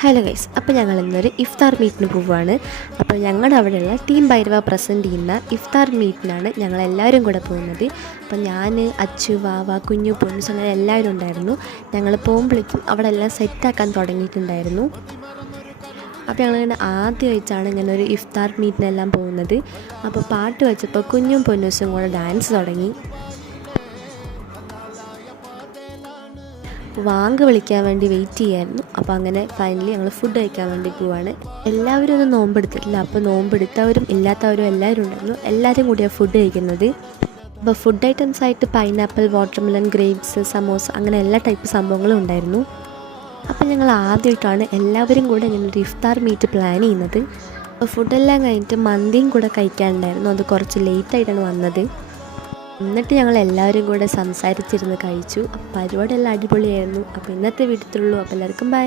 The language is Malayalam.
ഹലോ ഗൈസ്, അപ്പോൾ ഞങ്ങൾ ഇന്നൊരു ഇഫ്താർ മീറ്റിന് പോവുകയാണ്. അപ്പോൾ ഞങ്ങളുടെ അവിടെയുള്ള ടീം ഭൈരവ പ്രസൻറ്റ് ചെയ്യുന്ന ഇഫ്താർ മീറ്റിനാണ് ഞങ്ങളെല്ലാവരും കൂടെ പോകുന്നത്. അപ്പോൾ ഞാൻ, അച്ചു, വാവ, കുഞ്ഞു, പൊന്നൂസ് അങ്ങനെ എല്ലാവരും ഉണ്ടായിരുന്നു. ഞങ്ങൾ പോകുമ്പോഴേക്കും അവിടെ എല്ലാം സെറ്റാക്കാൻ തുടങ്ങിയിട്ടുണ്ടായിരുന്നു. അപ്പോൾ ഞങ്ങളിങ്ങനെ ആദ്യമായിട്ടാണ് ഇങ്ങനെ ഒരു ഇഫ്താർ മീറ്റിനെല്ലാം പോകുന്നത്. അപ്പോൾ പാട്ട് വെച്ചപ്പോൾ കുഞ്ഞും പൊന്നൂസും കൂടെ ഡാൻസ് തുടങ്ങി. വാങ്ക് വിളിക്കാൻ വേണ്ടി വെയിറ്റ് ചെയ്യായിരുന്നു. അപ്പോൾ അങ്ങനെ ഫൈനലി ഞങ്ങൾ ഫുഡ് കഴിക്കാൻ വേണ്ടി പോവാണ്. എല്ലാവരും ഒന്നും നോമ്പെടുത്തിട്ടില്ല. അപ്പോൾ നോമ്പെടുത്തവരും ഇല്ലാത്തവരും എല്ലാവരും ഉണ്ടായിരുന്നു. എല്ലാവരും കൂടിയാണ് ഫുഡ് കഴിക്കുന്നത്. അപ്പോൾ ഫുഡ് ഐറ്റംസ് ആയിട്ട് പൈനാപ്പിൾ, വാട്ടർമെലൺ, ഗ്രേപ്സ്, സമോസ അങ്ങനെ എല്ലാ ടൈപ്പ് സംഭവങ്ങളും ഉണ്ടായിരുന്നു. അപ്പോൾ ഞങ്ങൾ ആദ്യമായിട്ടാണ് എല്ലാവരും കൂടെ ഇങ്ങനെ ഒരു ഇഫ്താർ മീറ്റ് പ്ലാൻ ചെയ്യുന്നത്. അപ്പോൾ ഫുഡെല്ലാം കഴിഞ്ഞിട്ട് മന്തിയും കൂടെ കഴിക്കാനുണ്ടായിരുന്നു. അത് കുറച്ച് ലേറ്റായിട്ടാണ് വന്നത്. എന്നിട്ട് ഞങ്ങൾ എല്ലാവരും കൂടെ സംസാരിച്ചിരുന്ന് കഴിച്ചു. അപ്പോൾ പരിപാടിയെല്ലാം അടിപൊളിയായിരുന്നു. അപ്പോൾ ഇന്നത്തെ വീഡിയോ ഇത്രയുള്ളൂ. അപ്പോൾ എല്ലാവർക്കും ബൈ.